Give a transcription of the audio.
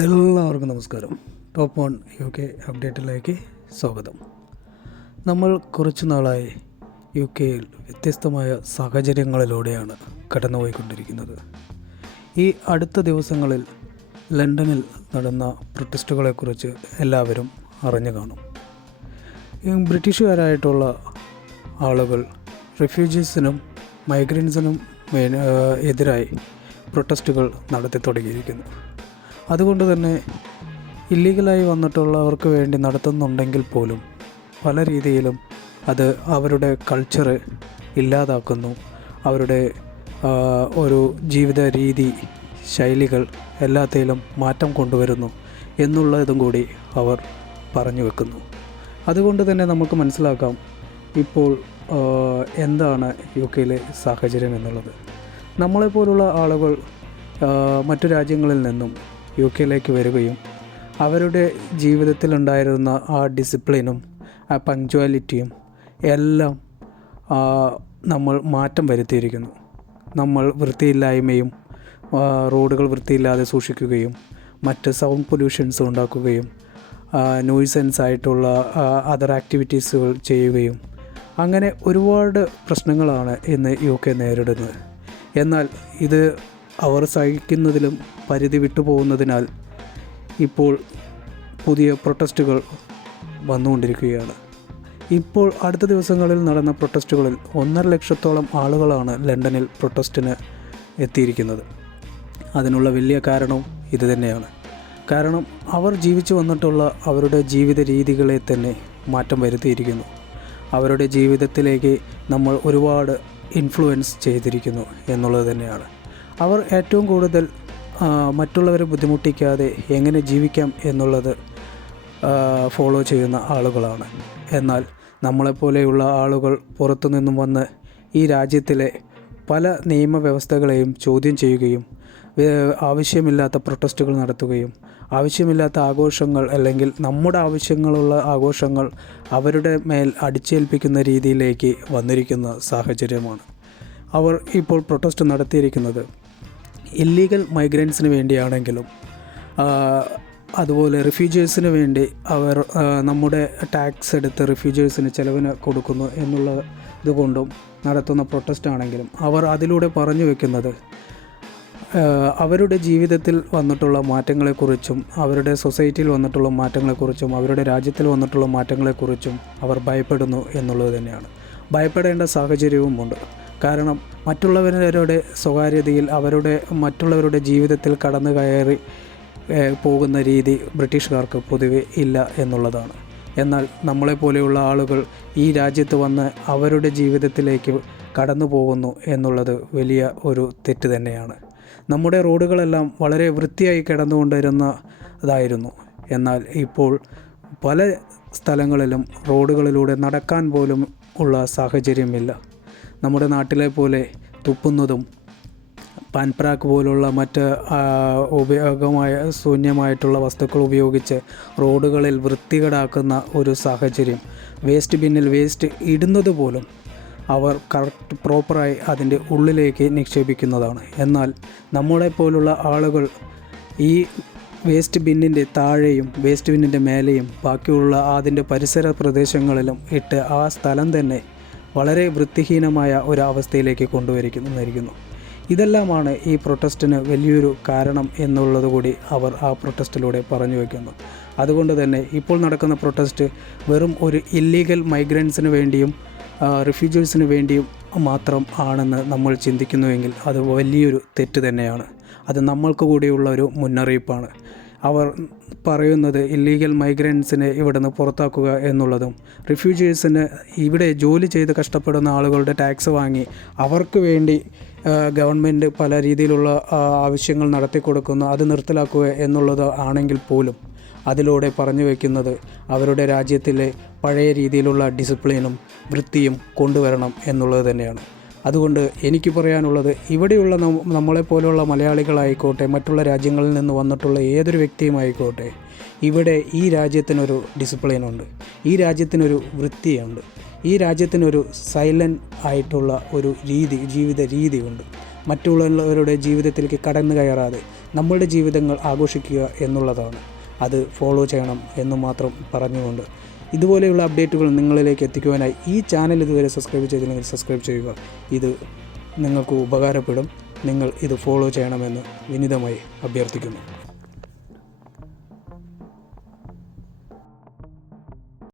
എല്ലാവർക്കും നമസ്കാരം. Top one UK അപ്ഡേറ്റിലേക്ക് സ്വാഗതം. നമ്മൾ കുറച്ചു നാളായി UK-യിൽ വ്യത്യസ്തമായ സാഹചര്യങ്ങളിലൂടെയാണ് കടന്നുപോയിക്കൊണ്ടിരിക്കുന്നത്. ഈ അടുത്ത ദിവസങ്ങളിൽ ലണ്ടനിൽ നടന്ന പ്രൊട്ടസ്റ്റുകളെക്കുറിച്ച് എല്ലാവരും അറിഞ്ഞു കാണും. ബ്രിട്ടീഷുകാരായിട്ടുള്ള ആളുകൾ റെഫ്യൂജീസിനും മൈഗ്രൻസിനും എതിരായി പ്രൊട്ടസ്റ്റുകൾ നടത്തി തുടങ്ങിയിരിക്കുന്നു. അതുകൊണ്ട് തന്നെ ഇല്ലീഗലായി വന്നിട്ടുള്ളവർക്ക് വേണ്ടി നടത്തുന്നുണ്ടെങ്കിൽ പോലും പല രീതിയിലും അത് അവരുടെ കൾച്ചറ് ഇല്ലാതാക്കുന്നു, അവരുടെ ഒരു ജീവിത രീതി ശൈലികൾ എല്ലാത്തിലും മാറ്റം കൊണ്ടുവരുന്നു എന്നുള്ളതും കൂടി അവർ പറഞ്ഞു വെക്കുന്നു. അതുകൊണ്ട് തന്നെ നമുക്ക് മനസ്സിലാക്കാം ഇപ്പോൾ എന്താണ് UK-യിലെ സാഹചര്യം എന്നുള്ളത്. നമ്മളെപ്പോലുള്ള ആളുകൾ മറ്റു രാജ്യങ്ങളിൽ നിന്നും UK-യിലേക്ക് വരികയും അവരുടെ ജീവിതത്തിലുണ്ടായിരുന്ന ആ ഡിസിപ്ലിനും ആ പങ്ക്ച്വാലിറ്റിയും എല്ലാം നമ്മൾ മാറ്റം വരുത്തിയിരിക്കുന്നു. നമ്മൾ വൃത്തിയില്ലായ്മയും റോഡുകൾ വൃത്തിയില്ലാതെ സൂക്ഷിക്കുകയും മറ്റ് സൗണ്ട് പൊല്യൂഷൻസ് ഉണ്ടാക്കുകയും നോയ്സൻസ് ആയിട്ടുള്ള അതർ ആക്ടിവിറ്റീസുകൾ ചെയ്യുകയും അങ്ങനെ ഒരുപാട് പ്രശ്നങ്ങളാണ് ഇന്ന് UK നേരിടുന്നത്. എന്നാൽ ഇത് അവർ സഹിക്കുന്നതിലും പരിധി വിട്ടുപോകുന്നതിനാൽ ഇപ്പോൾ പുതിയ പ്രൊട്ടസ്റ്റുകൾ വന്നുകൊണ്ടിരിക്കുകയാണ്. ഇപ്പോൾ അടുത്ത ദിവസങ്ങളിൽ നടന്ന പ്രൊട്ടസ്റ്റുകളിൽ 1.5 ലക്ഷത്തോളം ആളുകളാണ് ലണ്ടനിൽ പ്രൊട്ടസ്റ്റിന് എത്തിയിരിക്കുന്നത്. അതിനുള്ള വലിയ കാരണവും ഇത് തന്നെയാണ്. കാരണം അവർ ജീവിച്ചു വന്നിട്ടുള്ള അവരുടെ ജീവിത രീതികളെ തന്നെ മാറ്റം വരുത്തിയിരിക്കുന്നു. അവരുടെ ജീവിതത്തിലേക്ക് നമ്മൾ ഒരുപാട് ഇൻഫ്ലുവൻസ് ചെയ്തിരിക്കുന്നു എന്നുള്ളത് തന്നെയാണ്. അവർ ഏറ്റവും കൂടുതൽ മറ്റുള്ളവരെ ബുദ്ധിമുട്ടിക്കാതെ എങ്ങനെ ജീവിക്കാം എന്നുള്ളത് ഫോളോ ചെയ്യുന്ന ആളുകളാണ്. എന്നാൽ നമ്മളെപ്പോലെയുള്ള ആളുകൾ പുറത്തു നിന്നും വന്ന് ഈ രാജ്യത്തിലെ പല നിയമവ്യവസ്ഥകളെയും ചോദ്യം ചെയ്യുകയും ആവശ്യമില്ലാത്ത പ്രൊട്ടസ്റ്റുകൾ നടത്തുകയും ആവശ്യമില്ലാത്ത ആഘോഷങ്ങൾ അല്ലെങ്കിൽ നമ്മുടെ ആവശ്യങ്ങളുള്ള ആഘോഷങ്ങൾ അവരുടെ മേൽ അടിച്ചേൽപ്പിക്കുന്ന രീതിയിലേക്ക് വന്നിരിക്കുന്ന സാഹചര്യമാണ്. അവർ ഇപ്പോൾ പ്രൊട്ടസ്റ്റ് നടത്തിയിരിക്കുന്നത് ഇല്ലീഗൽ മൈഗ്രൻസിന് വേണ്ടിയാണെങ്കിലും അതുപോലെ റിഫ്യൂജീസിന് വേണ്ടി അവർ നമ്മുടെ ടാക്സ് എടുത്ത് റിഫ്യൂജീസിന് ചിലവിന് കൊടുക്കുന്നു എന്നുള്ള ഇതുകൊണ്ടും നടത്തുന്ന പ്രൊട്ടസ്റ്റ് ആണെങ്കിലും അവർ അതിലൂടെ പറഞ്ഞു വെക്കുന്നത് അവരുടെ ജീവിതത്തിൽ വന്നിട്ടുള്ള മാറ്റങ്ങളെക്കുറിച്ചും അവരുടെ സൊസൈറ്റിയിൽ വന്നിട്ടുള്ള മാറ്റങ്ങളെക്കുറിച്ചും അവരുടെ രാജ്യത്തിൽ വന്നിട്ടുള്ള മാറ്റങ്ങളെക്കുറിച്ചും അവർ ഭയപ്പെടുന്നു എന്നുള്ളത് തന്നെയാണ്. ഭയപ്പെടേണ്ട സാഹചര്യവുമുണ്ട്. കാരണം മറ്റുള്ളവരുടെ സ്വകാര്യതയിൽ മറ്റുള്ളവരുടെ ജീവിതത്തിൽ കടന്നു കയറി പോകുന്ന രീതി ബ്രിട്ടീഷുകാർക്ക് പൊതുവെ ഇല്ല എന്നുള്ളതാണ്. എന്നാൽ നമ്മളെപ്പോലെയുള്ള ആളുകൾ ഈ രാജ്യത്ത് വന്ന് അവരുടെ ജീവിതത്തിലേക്ക് കടന്നു പോകുന്നു എന്നുള്ളത് വലിയ ഒരു തെറ്റ് തന്നെയാണ്. നമ്മുടെ റോഡുകളെല്ലാം വളരെ വൃത്തിയായി കിടന്നുകൊണ്ടിരുന്നതായിരുന്നു. എന്നാൽ ഇപ്പോൾ പല സ്ഥലങ്ങളിലും റോഡുകളിലൂടെ നടക്കാൻ പോലും ഉള്ള സാഹചര്യമില്ല. നമ്മുടെ നാട്ടിലെ പോലെ തുപ്പുന്നതും പാൻപ്രാക്ക് പോലുള്ള മറ്റ് ശൂന്യമായിട്ടുള്ള വസ്തുക്കൾ ഉപയോഗിച്ച് റോഡുകളിൽ വൃത്തികേടാക്കുന്ന ഒരു സാഹചര്യം, വേസ്റ്റ് ബിന്നിൽ വേസ്റ്റ് ഇടുന്നത് പോലും അവർ കറക്റ്റ് പ്രോപ്പറായി അതിൻ്റെ ഉള്ളിലേക്ക് നിക്ഷേപിക്കുന്നതാണ്. എന്നാൽ നമ്മളെപ്പോലുള്ള ആളുകൾ ഈ വേസ്റ്റ് ബിന്നിൻ്റെ താഴെയും വേസ്റ്റ് ബിന്നിൻ്റെ മേലെയും ബാക്കിയുള്ള അതിൻ്റെ പരിസര പ്രദേശങ്ങളിലും ഇട്ട് ആ സ്ഥലം തന്നെ വളരെ വൃത്തിഹീനമായ ഒരവസ്ഥയിലേക്ക് കൊണ്ടുവരിക്കുന്നു. ഇതെല്ലാമാണ് ഈ പ്രൊട്ടസ്റ്റിന് വലിയൊരു കാരണം എന്നുള്ളത് കൂടി അവർ ആ പ്രൊട്ടസ്റ്റിലൂടെ പറഞ്ഞു വയ്ക്കുന്നു. അതുകൊണ്ട് തന്നെ ഇപ്പോൾ നടക്കുന്ന പ്രൊട്ടസ്റ്റ് വെറും ഒരു ഇല്ലീഗൽ മൈഗ്രൻസിന് വേണ്ടിയും റിഫ്യൂജീസിന് വേണ്ടിയും മാത്രം ആണെന്ന് നമ്മൾ ചിന്തിക്കുന്നുവെങ്കിൽ അത് വലിയൊരു തെറ്റ് തന്നെയാണ്. അത് നമ്മൾക്ക് കൂടിയുള്ള ഒരു മുന്നറിയിപ്പാണ്. അവർ പറയുന്നത് ഇല്ലീഗൽ മൈഗ്രൻസിനെ ഇവിടെ നിന്ന് പുറത്താക്കുക എന്നുള്ളതും റിഫ്യൂജീസിന് ഇവിടെ ജോലി ചെയ്ത് കഷ്ടപ്പെടുന്ന ആളുകളുടെ ടാക്സ് വാങ്ങി അവർക്ക് വേണ്ടി ഗവൺമെൻറ് പല രീതിയിലുള്ള ആവശ്യങ്ങൾ നടത്തി കൊടുക്കുന്നു, അത് നിർത്തലാക്കുക എന്നുള്ളത് ആണെങ്കിൽ പോലും അതിലൂടെ പറഞ്ഞു വയ്ക്കുന്നത് അവരുടെ രാജ്യത്തിലെ പഴയ രീതിയിലുള്ള ഡിസിപ്ലിനും വൃത്തിയും കൊണ്ടുവരണം എന്നുള്ളത് തന്നെയാണ്. അതുകൊണ്ട് എനിക്ക് പറയാനുള്ളത് ഇവിടെയുള്ള നമ്മളെപ്പോലെയുള്ള മലയാളികളായിക്കോട്ടെ മറ്റുള്ള രാജ്യങ്ങളിൽ നിന്ന് വന്നിട്ടുള്ള ഏതൊരു വ്യക്തിയുമായിക്കോട്ടെ, ഇവിടെ ഈ രാജ്യത്തിനൊരു ഡിസിപ്ലിനുണ്ട്, ഈ രാജ്യത്തിനൊരു വൃത്തിയുണ്ട്, ഈ രാജ്യത്തിനൊരു സൈലൻ്റ് ആയിട്ടുള്ള ഒരു ജീവിത രീതിയുണ്ട്. മറ്റുള്ളവരുടെ ജീവിതത്തിലേക്ക് കടന്നു കയറാതെ നമ്മളുടെ ജീവിതങ്ങൾ ആഘോഷിക്കുക എന്നുള്ളതാണ്. അത് ഫോളോ ചെയ്യണം എന്ന് മാത്രം പറഞ്ഞുകൊണ്ട് ഇതുപോലെയുള്ള അപ്ഡേറ്റുകൾ നിങ്ങളിലേക്ക് എത്തിക്കുവാനായി ഈ ചാനൽ ഇതുവരെ സബ്സ്ക്രൈബ് ചെയ്തില്ലെങ്കിൽ സബ്സ്ക്രൈബ് ചെയ്യുക. ഇത് നിങ്ങൾക്ക് ഉപകാരപ്പെടും. നിങ്ങൾ ഇത് ഫോളോ ചെയ്യണമെന്ന് വിനീതമായി അഭ്യർത്ഥിക്കുന്നു.